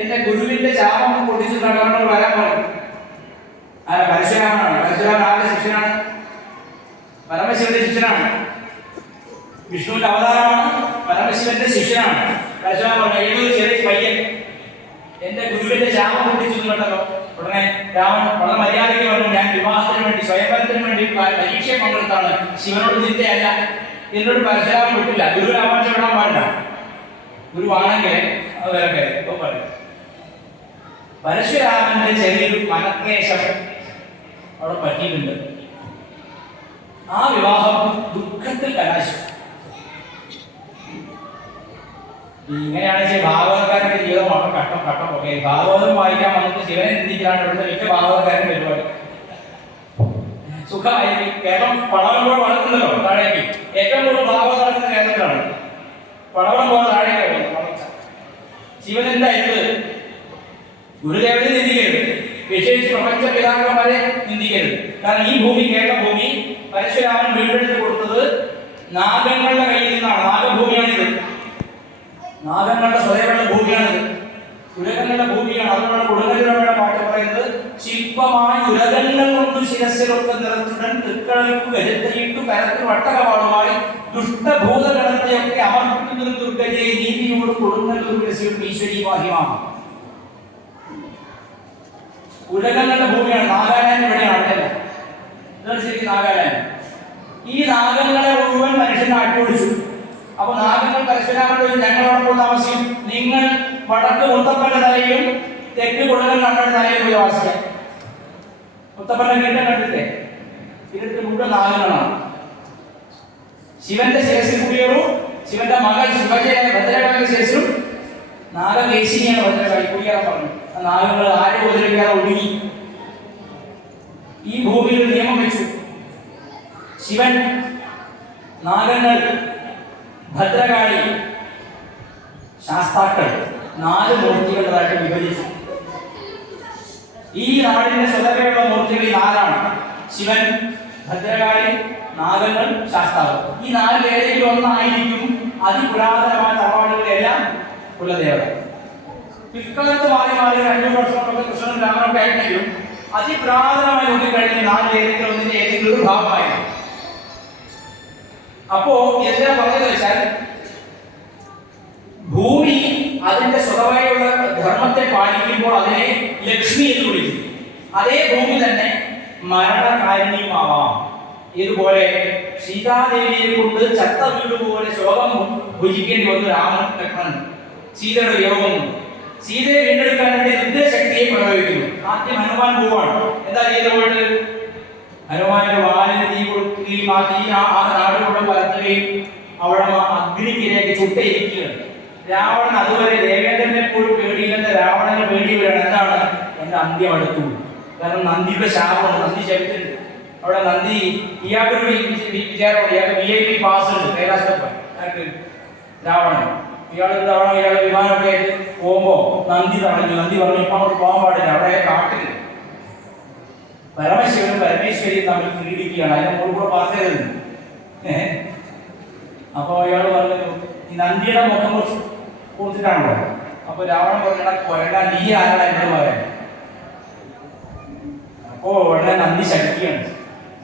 എന്റെ ഗുരുവിന്റെ ചാപം പൊട്ടിച്ചു കണ്ടുകൊണ്ട് വരാൻ പറഞ്ഞു. പരശുരാമനാണ്. പരശുരാമൻ ആരുടെ ശിഷ്യനാണ്? പരമശിവന്റെ ശിഷ്യനാണ്. വിഷ്ണുവിന്റെ അവതാരമാണ്, പരമശിവന്റെ ശിഷ്യനാണ്. പരശുരാമൻ പറഞ്ഞു, ഏതൊരു ചെറിയ പയ്യൻ എന്റെ ഗുരുവിന്റെ ചാപം പൊട്ടിച്ചു കണ്ടല്ലോ. ഉടനെ രാമൻ വളരെ മര്യാദയ്ക്ക് പറഞ്ഞു, ഞാൻ വിവാഹത്തിന് വേണ്ടി സ്വയംവരത്തിന് വേണ്ടി പരീക്ഷയെ പങ്കെടുത്താണ്, ശിവനോട് നിന്ദയല്ല. എന്നോട് പരശുരാമൻ വിട്ടില്ല. ഗുരുവിനെ അപമാനിച്ച് വിടാൻ പാടില്ല. ഗുരുവാണെങ്കിൽ അത് വേറെ പറയും. പരശുരാമന്റെ ചെറിയൊരു മനക്ലേശം അവിടെ പറ്റിയിട്ടുണ്ട്. ആ വിവാഹം ദുഃഖത്തിൽ കലാശിച്ചു. ഇങ്ങനെയാണെങ്കിൽ ഭാഗവതക്കാരന്റെ ജീവിതം വളരെ കട്ടം ഒക്കെ. ഭാഗവതം വായിക്കാൻ വന്നിട്ട് ശിവനെ ചിന്തിക്കാണ് ഇവിടുത്തെ മിക്ക ഭാഗവതക്കാരന്റെ പരിപാടി. സുഖമായി കേരളം പടവലം വളർത്തുന്നല്ലോ താഴേക്ക്. ഏറ്റവും കൂടുതൽ ഭാഗവതം നടക്കുന്ന കേരളത്തിലാണ്. പടവലം പോലെ താഴേക്ക് വളർച്ച. ശിവൻ എന്തായത്? ഗുരുദേവനെ നിന്ദിക്കരുത്, വിശേഷിച്ച് പ്രപഞ്ച പിതാക്കന്മാരെ നിന്ദിക്കരുത്. കാരണം ഈ ഭൂമി, കേരള ഭൂമി, പരശുരാമൻ വീണ്ടെടുത്ത് കൊടുത്തത് നാഗങ്ങളുടെ കയ്യിൽ നിന്നാണ്. നാഗഭൂമിയാണിത്. നാഗങ്ങളുടെ സ്വയമുള്ള ഭൂമിയാണിത്. ഉരകങ്ങളുടെ ഭൂമിയാണ്. അതുകൊണ്ടാണ് കൊടുങ്ങല്ലൂരുടെ പാട്ട് പറയുന്നത്, ശില്പമായി ഉരകങ്ങൾ കൊണ്ട് ശിരസിലൊക്കെ നിറച്ചുടൻ തൃക്കടലിക്കു ഗജത്തയിട്ടു കരത്തിൽ വട്ടകപാടുമായി ദുഷ്ടഭൂതഗണത്തെയൊക്കെ അമർപ്പിക്കുന്ന ദുർഗജയെ നീതിയോട് കൊടുങ്ങല്ലൂർ ഈശ്വരീ വാഹിമാണ്. ഉരകങ്ങളുടെ ഭൂമിയാണ്. നാഗാലാൻഡ് ഇവിടെയാണ്. അവിടെയല്ല, ശരിക്കും നാഗാലാൻഡ്. ഈ നാഗങ്ങളെ മുഴുവൻ മനുഷ്യനെ അടിപൊളിച്ചു. അപ്പൊ നാഗങ്ങൾ പരശുരാമനോട് ഞങ്ങളോടൊപ്പം താമസിക്കും, നിങ്ങൾ വടക്ക് മുത്തപ്പന്റെ തലയിലും തെക്ക് കൊടുങ്ങൽ നമ്മുടെ തലയിലും പോയി താമസിക്കാം. മുത്തപ്പന്റെ കീട്ടം കണ്ടില്ലേ? ഇതിട്ട് മുഴുവൻ നാഗങ്ങളാണ്. ശിവന്റെ ശിരസിൽ കുടിയേറും. ശിവന്റെ മകൾ ഭദ്രകാളിയുടെ ശിരസിലും നാഗവേശിനിയാണ് ഭദ്രകാളി കുടിയേറാൻ പറഞ്ഞു. ആ നാഗങ്ങൾ ആരെ ഉപദ്രവിക്കാതെ ഒഴുകി. ഈ ഭൂമിയിൽ നിയമം വെച്ചു. ശിവൻ, നാഗങ്ങൾ, ഭദ്രകാളി, ശാസ്താക്കൾ 4 മൂർത്തികളായിട്ട് വിഭജിച്ചു. ഈ നാടിന്റെ സ്വതന്ത്രയുള്ള മൂർത്തികൾ 4ആണ്: ശിവൻ, ഭദ്രകാളി, നാഗങ്ങൾ, ശാസ്താവ്. ഈ 4 ഏതെങ്കിലും ഒന്നായിരിക്കും അതിപുരാതനമായ തറവാടുകളെല്ലാം കുലദേവത. പിൽക്കാലത്ത് മാറി മാറി 5 വർഷമൊക്കെ കൃഷ്ണനും രാമനൊക്കെ ആയിട്ടുണ്ടെങ്കിലും അതിപുരാതനമായി നോക്കിക്കഴിഞ്ഞാൽ 4 ഏതെങ്കിലും ഒന്നിന്റെ ഏതെങ്കിലും ഒരു ഭാഗമായിരുന്നു. അപ്പോ എന്താ പറഞ്ഞത് വെച്ചാൽ ഭൂമി അതിന്റെ സ്വതവേയുള്ള ധർമ്മത്തെ പാലിക്കുമ്പോൾ അതിനെ ലക്ഷ്മി എന്ന് വിളിക്കും. അതേ ഭൂമി തന്നെ മരണകാരിണിയുമാവാം. ഇതുപോലെ സീതാദേവിയെ കൊണ്ട് ചത്ത വീട് പോലെ ശോകം ഭുജിക്കേണ്ടി വന്നു രാമൻ ലക്ഷ്മണൻ. സീതയുടെ യോഗം സീതയെ വീണ്ടെടുക്കാൻ വേണ്ടി രുദ്രശക്തിയെ പ്രയോഗിക്കുന്നു. ആദ്യം ഹനുമാൻ പോവാണ്. എന്താ ചെയ്ത പോയിട്ട് ഹനുമാന്റെ വാലിന് തീ കൊടുക്കുകയും ആ തീ ആ നാട് മുഴുവൻ പരത്തുകയും അവിടെ അഗ്നിക്കിലേക്ക് ചുട്ടയിരിക്കുകയാണ്. രാവണൻ അതുവരെ ദേവേന്ദ്രനെ പോലും പേടിയില്ലെന്ന രാവണനെ പേടി വരണം. എന്താണ് എന്റെ അന്ത്യം അടുത്തു. കാരണം നന്ദിയുടെ ശാപമാണ്, നന്ദി ശപിച്ചിട്ടുണ്ട്. അവിടെ നന്ദി ഇയാൾക്കൊരു വിചാരമുണ്ട്, ഇയാൾക്ക് VIP പാസ് ഉണ്ട് കൈലാസപ്പൻ രാവണൻ. ഇയാള് വിമാനമൊക്കെ ആയിട്ട് പോകുമ്പോ നന്ദി തടഞ്ഞു. നന്ദി പറഞ്ഞു ഇപ്പൊ അങ്ങോട്ട് പോകാൻ പാടില്ല, അവിടെ കാട്ടിൽ പരമശിവനും പരമേശ്വരിയും തമ്മിൽ ക്രീഡിക്കുകയാണ്, അതിനെ കൂടെ പാർക്കരുത്. അപ്പൊ ഇയാൾ പറഞ്ഞു ഈ നന്ദിയുടെ മുഖം കുറച്ച് കൊടുത്തിട്ടാണല്ലോ. അപ്പൊ രാവണൻ പറഞ്ഞ കൊരണ്ട നീ ആരാ എന്ന് പറയാൻ. അപ്പോ ഉടനെ നന്ദി ശക്തിയാണ്.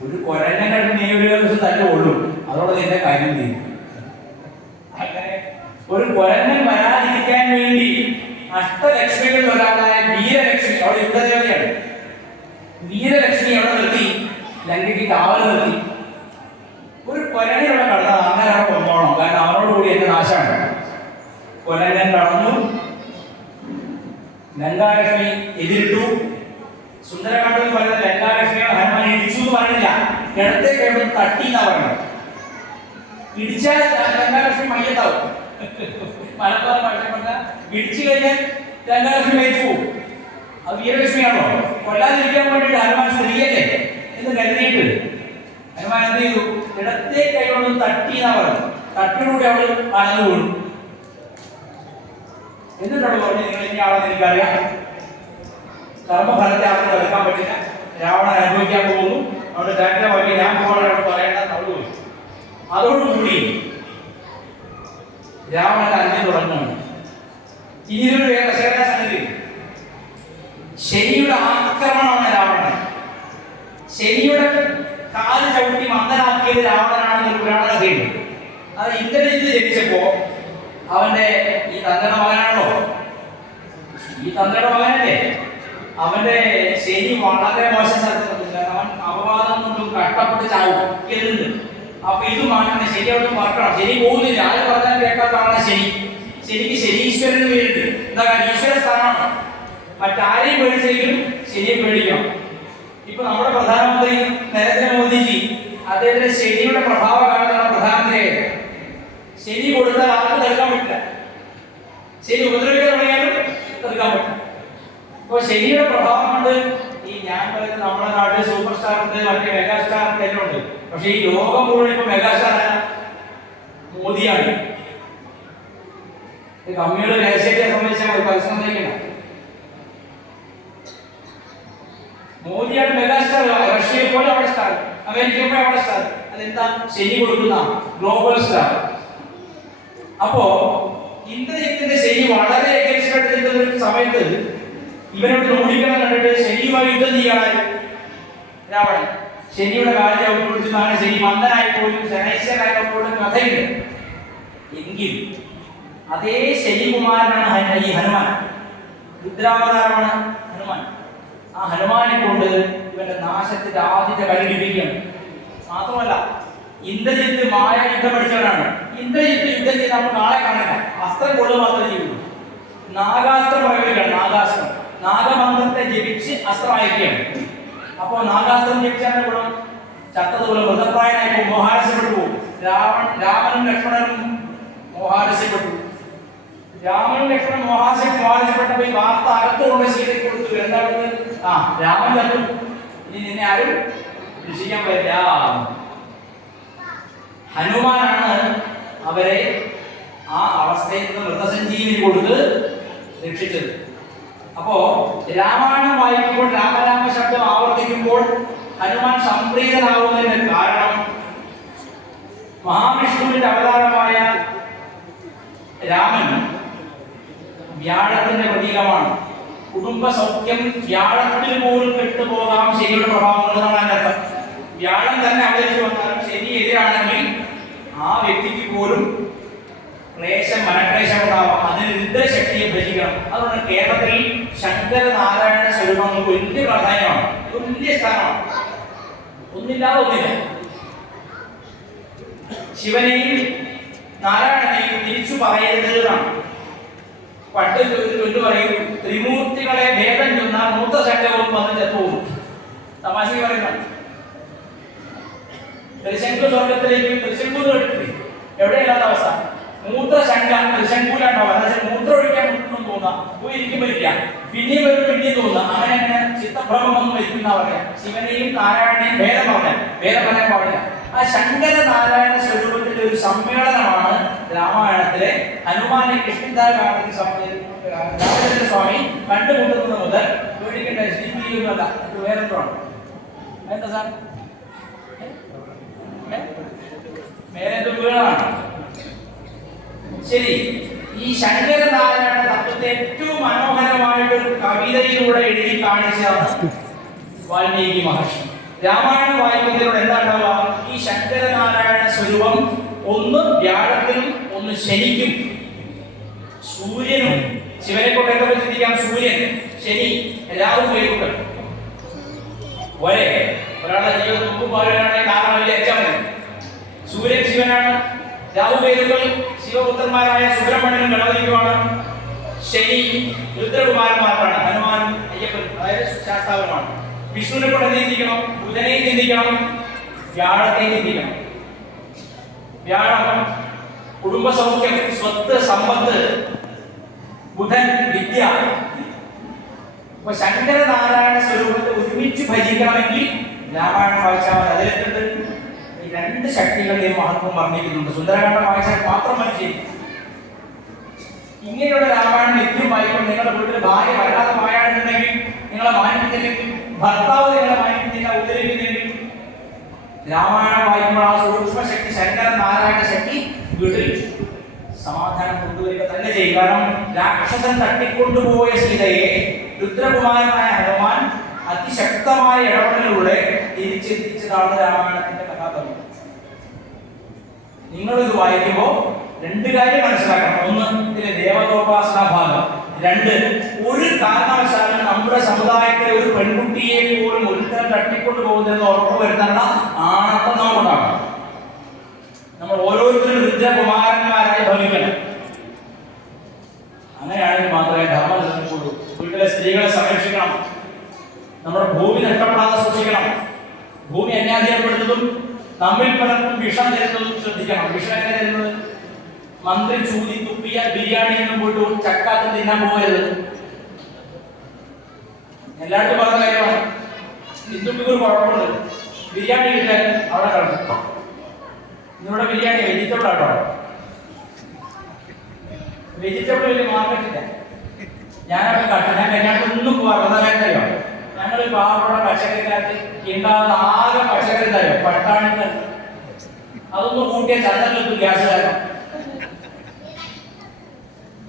ഒരു കൊരങ്ങനെ നീ ഒരു ദിവസം തന്നെ ഉള്ളൂ, അതോടെ നിന്റെ കാര്യം ചെയ്യും. അങ്ങനെ ഒരു കൊരങ്ങൻ വരാതിരിക്കാൻ വേണ്ടി അഷ്ടലക്ഷ്മികളിൽ ഒരാളായ വീരലക്ഷ്മി, അവിടെ യുദ്ധദേവതയാണ്, വീരലക്ഷ്മി അവിടെ നിർത്തി ലങ്കയ്ക്ക് കാവൽ നിർത്തി. ഒരു കൊരങ്ങൻ അവിടെ കടന്നാൽ അങ്ങനെ അവിടെ കൊണ്ടോണം, കാരണം അവനോട് കൂടി എന്റെ നാശമാണ്. കൊരങ്ങൻ കടന്നു, ലങ്കാലക്ഷ്മി എതിരിട്ടു. സുന്ദരകാണ്ഡത്തിൽ പറയുന്നത് ലങ്കാലക്ഷ്മിയെ ഹനുമാൻ ഇടിച്ചു എന്ന് പറയുന്നില്ല, കിടത്തെ കിടന്ന് തട്ടി എന്നാ പറയുന്നത്. ഇടിച്ചാൽ ലങ്കാലക്ഷ്മി മയ്യത്താവും. മലപ്പുറം ഭാഷ പറഞ്ഞാൽ ഇടിച്ചു കഴിഞ്ഞാൽ ലങ്കാലക്ഷ്മി മരിച്ചു പോകും. അത് വീരലക്ഷ്മിയാണോ? കൊല്ലാതിരിക്കാൻ വേണ്ടിയിട്ട് ഹനുമാൻ സ്ത്രീയല്ലേ എന്ന് കരുതിയിട്ട് ഹനുമാൻ എന്ത് ചെയ്തു? ഇടത്തെ കൈകൊണ്ടൊന്ന് തട്ടി എന്നാ പറഞ്ഞു. തട്ടിലൂടെ അവൾ അനങ്ങ് വീണു. എന്നിട്ടോട് പറഞ്ഞു നിങ്ങൾ ഇനി ആളെന്ന് എനിക്കറിയാം, കർമ്മഫലത്തെ അവർക്ക് എടുക്കാൻ പറ്റില്ല, രാവണൻ അനുഭവിക്കാൻ പോകുന്നു, അവിടെ ടാറ്റ വഴി ഞാൻ പോകാനോട് പറയേണ്ട അവള് പോയി. അതോടുകൂടി രാവണൻ അന്യം തുടങ്ങുകയാണ്. ഇനിയൊരു രഹസ്യമായ സംഗതി, ശനിയുടെ ആക്രമണമാണ് രാവണൻ. ശനിയുടെ കാല് ചവിട്ടി മന്ദനാക്കിയത് രാവണനാണെന്ന് പുരാണ കഥയുണ്ട്. അത് ഇന്ദ്രജിത്ത് ജനിച്ചപ്പോ അവന്റെ ഈ തന്ത്രയുടെ മകനാണല്ലോ, ഈ തന്ത്രയുടെ മകനല്ലേ, അവന്റെ ശനി വളരെ മോശം സ്ഥലത്ത്, അവൻ അപവാദം കൊണ്ടും കഷ്ടപ്പെട്ട് ചാവും എന്നുണ്ട്. അപ്പൊ ഇത് മാറ്റണം, ശരി അവിടെ മറക്കണം. ശനി പോകുന്നില്ല, ആര് പറഞ്ഞാൽ കേൾക്കാത്ത ആളാണ് ശനി. ശനിക്ക് ശനീശ്വരൻ പേരുണ്ട്. എന്താ കാര്യം? ഈശ്വര സ്ഥാനമാണ്. മറ്റാരെയും പേടിച്ചെങ്കിലും ശനിയെ പേടിക്കണം. ഇപ്പൊ നമ്മുടെ പ്രധാനമന്ത്രി നരേന്ദ്രമോദിജി അദ്ദേഹത്തിന്റെ ശനിയുടെ പ്രഭാവ കാലത്താണ് പ്രധാനമന്ത്രിയായത്. ശനി കൊടുത്താൽ ആർക്കും തടുക്കാൻ പറ്റില്ല, ശനി ഉപദ്രവിക്കാൻ തുടങ്ങിയാലും തടുക്കാൻ പറ്റില്ല. അപ്പൊ ശനിയുടെ പ്രഭാവം കൊണ്ട് ഈ ഞാൻ പറയുന്നത് നമ്മുടെ നാട്ടിൽ സൂപ്പർ സ്റ്റാർ ഉണ്ട്, മറ്റേ മെഗാ സ്റ്റാർ എല്ലാം ഉണ്ട്. പക്ഷെ ഈ ലോകം മുഴുവൻ ഇപ്പൊ മെഗാ സ്റ്റാർ മോദിയാണ്. കമ്മിയുടെ രഹസ്യത്തെ സംബന്ധിച്ചാൽ പരിശ്രമം നയിക്കണം. മോദിയാണ് മെഗാ സ്റ്റാർ. റഷ്യയെ പോലെ അവിടെ സ്റ്റാർ, അമേരിക്കയെ പോലെ അവിടെ സ്റ്റാർ. അതെന്താ? ശനി കൊടുക്കുന്ന ഗ്ലോബൽ സ്റ്റാർ. അപ്പോ ഇന്ദ്രജിത്തിന്റെ ശനി വളരെ എഗൻസ്റ്റ് സമയത്ത് ഇവരോട് ഓടിക്കണം കണ്ടിട്ട് ശനിയുമായി യുദ്ധം ചെയ്യാൻ രാവണൻ ശനിയുടെ കാര്യം ഉൾപ്പെടുത്തുന്നതാണ്. ശനി മന്ദനായി പോലും ശനൈശ്വരപ്പോഴും കഥയുണ്ട്. എങ്കിൽ അതേ ശനികുമാരനാണ് ഈ ഹനുമാൻ, രുദ്രാവതാരമാണ് ഹനുമാൻ. ആ ഹനുമാനെ കൊണ്ട് ഇവന്റെ നാശത്തിന്റെ ആദ്യത്തെ കടിപിടിക്കുകയാണ്. മാത്രമല്ല ഇന്ദ്രജിത്ത് മായ യുദ്ധം പഠിച്ചവനാണ്. ഇന്ദ്രജിത്ത് യുദ്ധം ചെയ്ത് നമ്മൾ നാളെ കാണില്ല, അസ്ത്രം കൊള്ളു മാത്രമേ ചെയ്യുള്ളൂ. നാഗാസ്ത്രം പ്രയോഗിക്കുകയാണ്. നാഗാസ്ത്രം, നാഗമന്ത്രത്തെ ജപിച്ച് അസ്ത്രം അയക്കുകയാണ്. അപ്പോ നാഗാസ്ത്രം ജപിച്ചാൽ ഗുണം ചത്തതുപോലെ മൃതപ്രായനായി മോഹാലസ്യപ്പെട്ടു പോകും. രാമനും ലക്ഷ്മണനും മോഹാലസ്യപ്പെട്ടു. രാമനും ലക്ഷ്മണൻ മോഹാലസ്യപ്പെട്ടപ്പോ ഈ വാർത്ത അകത്തുകൊണ്ട് സീതയ്ക്ക് കൊടുത്തു. എന്താണ്? രാമൻ ചത്തു, ഇനി നിന്നെ ആരും രക്ഷിക്കാൻ പറ്റില്ല. ഹനുമാനാണ് അവരെ ആ അവസ്ഥയിൽ നിന്ന് മൃതസഞ്ജീവനി കൊടുത്ത് രക്ഷിച്ചത്. അപ്പോ രാമായണം വായിക്കുമ്പോൾ രാമരാമ ശബ്ദം ആവർത്തിക്കുമ്പോൾ ഹനുമാൻ സംപ്രീതനാവുന്നതിന് കാരണം മഹാവിഷ്ണുവിന്റെ അവതാരമായ രാമൻ വ്യാഴത്തിന്റെ പ്രതീകമാണ്. കുടുംബ സൗഖ്യം വ്യാഴത്തിൽ പോലും കെട്ടുപോകാം ശനിയുടെ പ്രഭാവം കൊണ്ടാണ് അതിന്റെ അർത്ഥം. വ്യാഴം തന്നെ അവതരിച്ചു വന്നാലും ശനി എതിരാണെങ്കിൽ ആ വ്യക്തിക്ക് പോലും ക്ലേശം മനക്ലേശം ഉണ്ടാവാം. അതിന് രുദ്രശക്തിയെ ഭജിക്കണം. അതുകൊണ്ട് കേരളത്തിൽ ശങ്കരനാരായണ സ്വരൂപങ്ങൾക്ക് വലിയ പ്രാധാന്യമാണ്, വലിയ സ്ഥാനമാണ്. ഒന്നില്ലാതെ ഒന്നില്ല. ശിവനെയും നാരായണനെയും തിരിച്ചു പറയരുത് എന്നാണ് പണ്ട് ചൊല്ലു പറയും. ത്രിമൂർത്തികളെ ഭേദം ചൊന്ന മൂത്ത ശങ്കരവും വന്ന് ചത്തുപോകും. തമാശക്ക് പറയുന്നതാണ്. ത്രിശങ്കു സ്വർഗത്തിലേക്കും ത്രിശങ്കു കേട്ടിട്ടില്ലേ? എവിടെയല്ലാത്ത അവസ്ഥ. മൂത്രശങ്ക ത്രിശങ്കൂലുണ്ടാവുക. അതായത് മൂത്രം ഒഴിക്കാൻ മുട്ടൊന്നും തോന്നാം, പോയി ഇരിക്കുമ്പോൾ ഇരിക്കാം, പിന്നെയും വരും പിന്നെയും തോന്നുക. അങ്ങനെ അങ്ങനെ ചിത്തഭ്രമം ഒന്നും വയ്ക്കുന്ന പറയാം. ശിവനെയും നാരായണനെയും ഭേദം പറയാൻ പാടില്ല. ആ ശങ്കര നാരായണ സ്വരൂപത്തിന്റെ ഒരു സമ്മേളനമാണ് രാമായണത്തിലെ ഹനുമാനെ രാമചന്ദ്ര സ്വാമി കണ്ടുമുട്ടുന്നത് മുതൽ പേടിക്കേണ്ട സ്ഥിതിയൊന്നുമല്ല. ഇത് വേറെന്തോണ്? എന്താ സാർ വേറെന്തോ വീടാണ്. ശരി, ഈ ശങ്കരനാരായണ തത്വത്തെ ഏറ്റവും മനോഹരമായിട്ടൊരു കവിതയിലൂടെ എഴുതി കാണിച്ചതാണ് വാൽമീകി മഹർഷി. രാമായണം വായിക്കുന്നതിലൂടെ എന്താ ഉണ്ടാവുക? ഈ ശങ്കരനാരായണ സ്വരൂപം ഒന്ന് വ്യാഴത്തിനും ഒന്ന് ശനിക്കും. സൂര്യനും ശിവനെ കൊണ്ട് എന്തൊക്കെ ചിന്തിക്കാം? സൂര്യൻ, ശനി, രാഹു, കേതുക്കൾ. ഒരാളുടെ ജീവിതം നോക്കുമ്പോഴാണെങ്കിൽ കാരണം വലിയ അച്ഛൻ. സൂര്യൻ ശിവനാണ്, രാഹു കേതുക്കൾ ശിവപുത്രന്മാരായ സുബ്രഹ്മണ്യനും ഗണപതിക്കുമാണ്. ശനി രുദ്രകുമാരന്മാർക്കാണ്, ഹനുമാനും അയ്യപ്പനും അതായത് ശാസ്താവുമാണ്. വിഷ്ണുവിനെ കൊണ്ട് ചിന്തിക്കണം, ബുധനെയും ചിന്തിക്കണം, വ്യാഴത്തെയും ചിന്തിക്കണം. വ്യാഴം കുടുംബ സൗഖ്യം, സ്വത്ത്, സമ്പത്ത്. ബുധൻ വിദ്യ. അപ്പൊ ശങ്കരനാരായണ സ്വരൂപത്തെ ഒരുമിച്ച് ഭജിക്കണമെങ്കിൽ രാമായണം വായിച്ചാൽ മതി. അതിലെത്തുണ്ട് ഈ രണ്ട് ശക്തികളുടെയും മഹത്വം വർണ്ണിക്കുന്നുണ്ട്. സുന്ദരകാന്ഡം വായിച്ചാൽ മാത്രം മനസ്സിലായി. ഇങ്ങനെയുള്ള രാമായണം നിത്യം വായിക്കുമ്പോൾ നിങ്ങളുടെ വീട്ടിൽ ഭാര്യ വല്ലാതെ വായാടുന്നുണ്ടെങ്കിൽ, നിങ്ങളെ മാനിക്കുന്നില്ലെങ്കിൽ, ഭർത്താവ് നിങ്ങളെ മാനിക്കുന്നില്ല, ഉദ്ധരിക്കുന്നില്ലെങ്കിൽ, രാമായണം വായിക്കുമ്പോൾ ആ സൂക്ഷ്മ ശക്തി ശങ്കരനാരായണ ശക്തി വീട്ടിൽ സമാധാനം കൊണ്ടുവരിക തന്നെ ചെയ്യും. കാരണം രാക്ഷസൻ തട്ടിക്കൊണ്ടുപോയ സീതയെ രുദ്രകുമാരനായ ഹനുമാൻ അതിശക്തമായ ഇടപെടലിലൂടെ തിരിച്ചെത്തിച്ചതാണ് രാമായണത്തിന്റെ കഥാതത്വം. നിങ്ങളിത് വായിക്കുമ്പോൾ രണ്ട് കാര്യം മനസ്സിലാക്കണം. ഒന്ന്, ഇതിലെ ദേവതോപാസന ഭാഗം. രണ്ട്, ഒരു കാരണവശാലും നമ്മുടെ സമുദായത്തിലെ ഒരു പെൺകുട്ടിയെ പോലും ഒരുത്തരം തട്ടിക്കൊണ്ടു പോകുന്നതെന്ന് ഉറപ്പുവരുത്തേണ്ട ആണത്തം നമുക്കുണ്ടാകണം. നമ്മൾ ഓരോരുത്തരും രുദ്രകുമാരന്മാരായി ഭവിക്കണം. അങ്ങനെയാണെങ്കിൽ മാത്രമേ ധർമ്മം നിലനിൽക്കുള്ളൂ. വീട്ടിലെ സ്ത്രീകളെ സംരക്ഷിക്കണം. നമ്മുടെ ഭൂമി നഷ്ടപ്പെടാതെ സൂക്ഷിക്കണം. ഭൂമി അന്യാധീനപ്പെടുന്നതും നമ്മിൽ പലർക്കും വിഷം തരുന്നതും ശ്രദ്ധിക്കണം. വിഷം എങ്ങനെ തരുന്നത്? മന്ത്രി ചൂതി തുപ്പിയ ബിരിയാണി ഒന്നും പോയിട്ട് ചക്കാത്ത തിന്നാൻ പോകരുത്. എല്ലാവർക്കും പറഞ്ഞ കാര്യമാണ്. ഹിന്ദുക്കൾക്ക് ഒരു കുഴപ്പമുണ്ട്. ബിരിയാണി കിട്ടാൻ അവിടെ കിടന്നു. ഇന്നിവിടെ ബിരിയാണി വെജിറ്റബിൾ ആട്ടോ. വെജിറ്റബിൾ വലിയ മാർക്കറ്റില്ല. ഞാനൊക്കെ കട്ടു. ഞാൻ കല്യാണത്തിനൊന്നും പോകാറുള്ള കാര്യമോ? ഞങ്ങൾ പാവപ്പെട്ട പച്ചക്കറിക്കാർക്ക് ഉണ്ടാകുന്ന ആകെ പച്ചക്കറി തരും പട്ടാണിക്കൽ. അതൊന്നും കൂട്ടിയ ചന്തകൾക്ക് ഗ്യാസ് കാരണം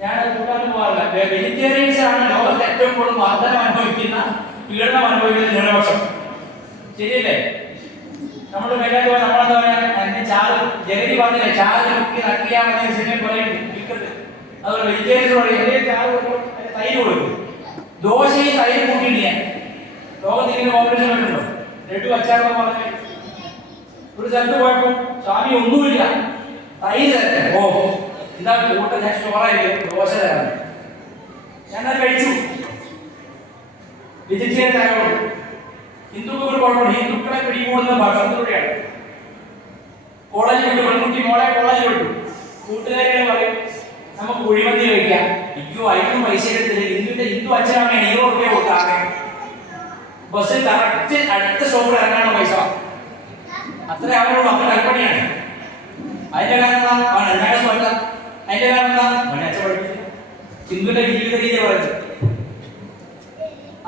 ഞാനത് കൂട്ടാനും പോകാറില്ല. വെജിറ്റേറിയൻസ് ആണ് ലോകത്ത് ഏറ്റവും കൂടുതൽ മർദ്ദനം അനുഭവിക്കുന്ന, പീഡനം അനുഭവിക്കുന്ന ന്യൂനപക്ഷം. ശരിയല്ലേ? നമ്മൾ കല്യാണം പോയാൽ നമ്മളെന്താ പറയാ? ചാറ് ജഗതി പറഞ്ഞില്ലേ, ചാറ് മുക്കി നക്കിയാൽ സിനിമ പറയുന്നത്. അതുപോലെ വെജിറ്റേറിയൻസ് പറയും ചാറ് കൊടുക്കും, തൈര് കൊടുക്കും. ദോശയും തൈര് കൂട്ടിയിട്ട് ഞാൻ ലോകത്ത് ഇങ്ങനെ കോമ്പറ്റീഷൻ കണ്ടുണ്ടോ? ലഡു അച്ചാറെന്ന് പറഞ്ഞ് ഒരു സ്ഥലത്ത് പോയപ്പോ സ്വാമി ഒന്നുമില്ല, തൈര് തരട്ടെ. ഓ എന്താ കൂട്ട, ഞാൻ സ്റ്റോറായിരിക്കും ദോശ തരാം. ഞാനത് കഴിച്ചു. വെജിറ്റേറിയൻ ആയതുകൊണ്ട് ഹിന്ദുക്കൾ ഒരു കുഴപ്പമില്ല. ഹിന്ദുക്കളെ പിടികൂടുന്ന ഭക്ഷണത്തിലൂടെയാണ്. കോളേജിൽ വിട്ടു, പെൺകുട്ടി മോളെ കോളേജിൽ വിട്ടു. കൂട്ടുകാരികൾ പറയും നമുക്ക് കുഴിമന്തി കഴിക്കാം. അയ്യോ അതിനും പൈസ എടുത്തില്ല. ഹിന്ദു അച്ഛനമ്മയാണ് 20 രൂപ കൊടുക്കാതെ ബസ്സിൽ കറക്റ്റ് അടുത്ത സ്റ്റോപ്പിൽ ഇറങ്ങാനുള്ള പൈസ. അത്ര അവരോട് അവരുടെ കൽപ്പനയാണ്. അതിന്റെ കാരണം എന്താ? അതിന്റെ കാരണം എന്താ? അച്ഛൻ പഠിപ്പിച്ചു. ഹിന്ദുവിന്റെ ജീവിത രീതിയെ പറയുന്നത്.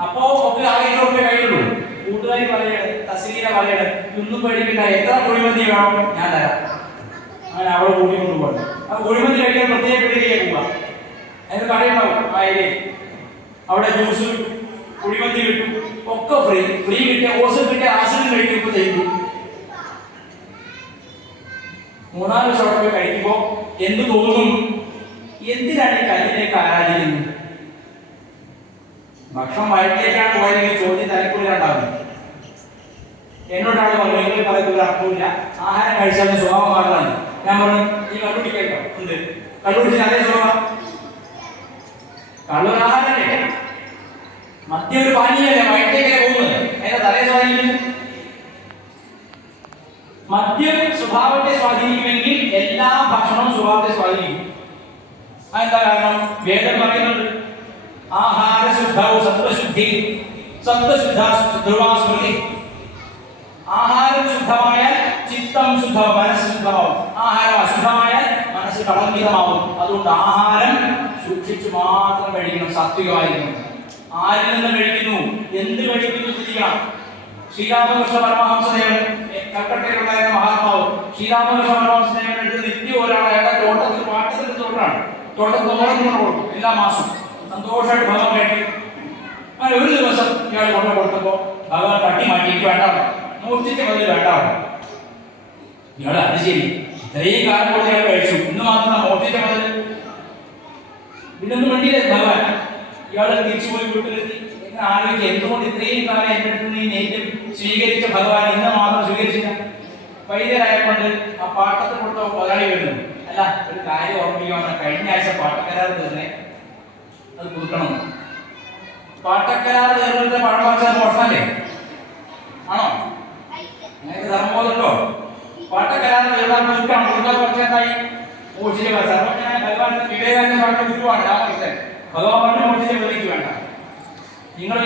അപ്പോ ഒക്കെ 1000 രൂപ കയ്യിലുള്ളൂ. കൂട്ടുകാരി പറയാണ്, തസ്ലീന പറയാണ്, ഒന്നും പേടിക്കണ്ട, എത്ര കുഴിമന്തി വേണം ഞാൻ തരാം. അങ്ങനെ അവളെ കൂടി കൊണ്ടുപോകണം. കുഴിമന്തി കഴിക്കാൻ പ്രത്യേക പേരിലേക്ക് പോവാ. അതിന് കടയുണ്ടാവും ആയില്ലേ, അവിടെ ജ്യൂസ് കുഴിമന്തി കിട്ടും, ഒക്കെ ഫ്രീ കിട്ടിയ ഓസ് കിട്ടിയ ആസിഡ് കഴിക്കുമ്പോൾ ചെയ്തു. മൂന്നാല് ഷോട്ട് പോയി കഴിക്കുമ്പോൾ എന്ത് തോന്നും? എന്തിനാണ് ഈ കല്ലിലേക്ക് ആരാധിക്കുന്നത്? ഭക്ഷണം വയറ്റിലേക്കാണ് പോയതെങ്കിൽ ചോദ്യം തലക്കുള്ളിലുണ്ടാവുന്നത്. എന്നോടാണ് പറഞ്ഞു എങ്കിൽ പറയത്തൊരു അർത്ഥമില്ല, ആഹാരം കഴിച്ചാലും സ്വഭാവം മാറുന്നതാണ്. ഞാൻ പറഞ്ഞു ഈ കള്ളുടിക്കോ ഉണ്ട്, കള്ളുടിച്ച് അതേ സ്വഭാവം. കള്ളൊരാഹാരല്ലേ, മദ്യം ഒരു പാനീയല്ലേ, വയറ്റിലേക്കല്ലേ പോകുന്നത്, അതിന്റെ തലയെ സ്വാധീനിക്കുന്നു. മദ്യം സ്വഭാവത്തെ സ്വാധീനിക്കുമെങ്കിൽ എല്ലാ ഭക്ഷണവും സ്വഭാവത്തെ സ്വാധീനിക്കും. അതെന്താ കാരണം? വേദം പറയുന്നുണ്ട് ആഹാര ശുദ്ധവും സത്വശുദ്ധി സത്വശുദ്ധ ധ്രുവാസ്മൃതി. ആഹാരം ശുദ്ധമായാൽ ചിത്തം ശുദ്ധമാവും, മനസ്സ് ശുദ്ധമാവും. ആഹാരം അശുദ്ധമായാൽ മനസ്സ് കളങ്കിതമാവും. അതുകൊണ്ട് ആഹാരം സൂക്ഷിച്ചു മാത്രം കഴിക്കണം, സാത്വികമായിരിക്കണം. ആരിൽ നിന്ന് കഴിക്കുന്നു, എന്ത് കഴിക്കുന്നു ചിന്തിക്കണം. ശ്രീരാമകൃഷ്ണ പരമഹംസദേവൻ, കൽക്കട്ടയിലുണ്ടായിരുന്ന മഹാത്മാവ് ശ്രീരാമകൃഷ്ണ പരമഹംസദേവൻ എടുത്ത് നിത്യം ഒരാൾ അയാളുടെ തോട്ടത്തിൽ പാട്ടത്തിന്റെ തോട്ടാണ്, തോട്ടത്തിൽ തോട്ടം കൊടുക്കും എല്ലാ മാസവും സന്തോഷമായിട്ട് ഭഗവാൻ കഴിക്കും. അങ്ങനെ ഒരു ദിവസം ഇയാൾ കൊണ്ട കൊടുത്തപ്പോ ഭഗവാൻ തട്ടി മാറ്റിയിട്ട് വേണ്ട, മൂർത്തിക്ക് മതിൽ വേണ്ട. ഇയാൾ അത് ശരി, ഇത്രയും കാലം കൊണ്ട് ഇയാൾ കഴിച്ചു, ഇന്ന് മാത്രം മൂർത്തിക്ക് മതിൽ ഇതിനൊന്നും വേണ്ടിയില്ല ഭഗവാൻ. ഇയാളെ തിരിച്ചു പോയി വീട്ടിലെത്തി എങ്ങനെ ആലോചിക്കുക, എന്തുകൊണ്ട് ഇത്രയും കാലം എൻ്റെ അടുത്ത് നീ നേറ്റം സ്വീകരിച്ച ഭഗവാൻ ഇന്ന് മാത്രം സ്വീകരിച്ചില്ല? വൈദ്യരായക്കൊണ്ട് ആ പാട്ടത്തിൽ കൊടുത്ത മുതലാളി വരുന്നു, അല്ല ഒരു കാര്യം ഓർമ്മിക്കണം, കഴിഞ്ഞ ആഴ്ച പാട്ടക്കരാർ തീർന്നേ, അത് പുതുക്കണം. പാട്ടക്കരാർ തീർന്നിട്ട് പണം വാങ്ങിച്ചാൽ മോഷണല്ലേ? ആണോ? നിങ്ങൾക്ക് ധർമ്മബോധമുണ്ടോ? പാട്ടക്കരാർ തീർന്നാൽ പുതുക്കണം, പുതുക്കാൻ കുറച്ചെന്തായി മോഷിച്ച സർവജ്ഞനായ ഭഗവാൻ വിവേകാനന്ദ സ്വാമിയുടെ ഗുരുവാണ് രാമകൃഷ്ണൻ. ഭഗവാൻ മോഷിച്ച പ്രതിക്ക് വേണ്ട. നിങ്ങൾ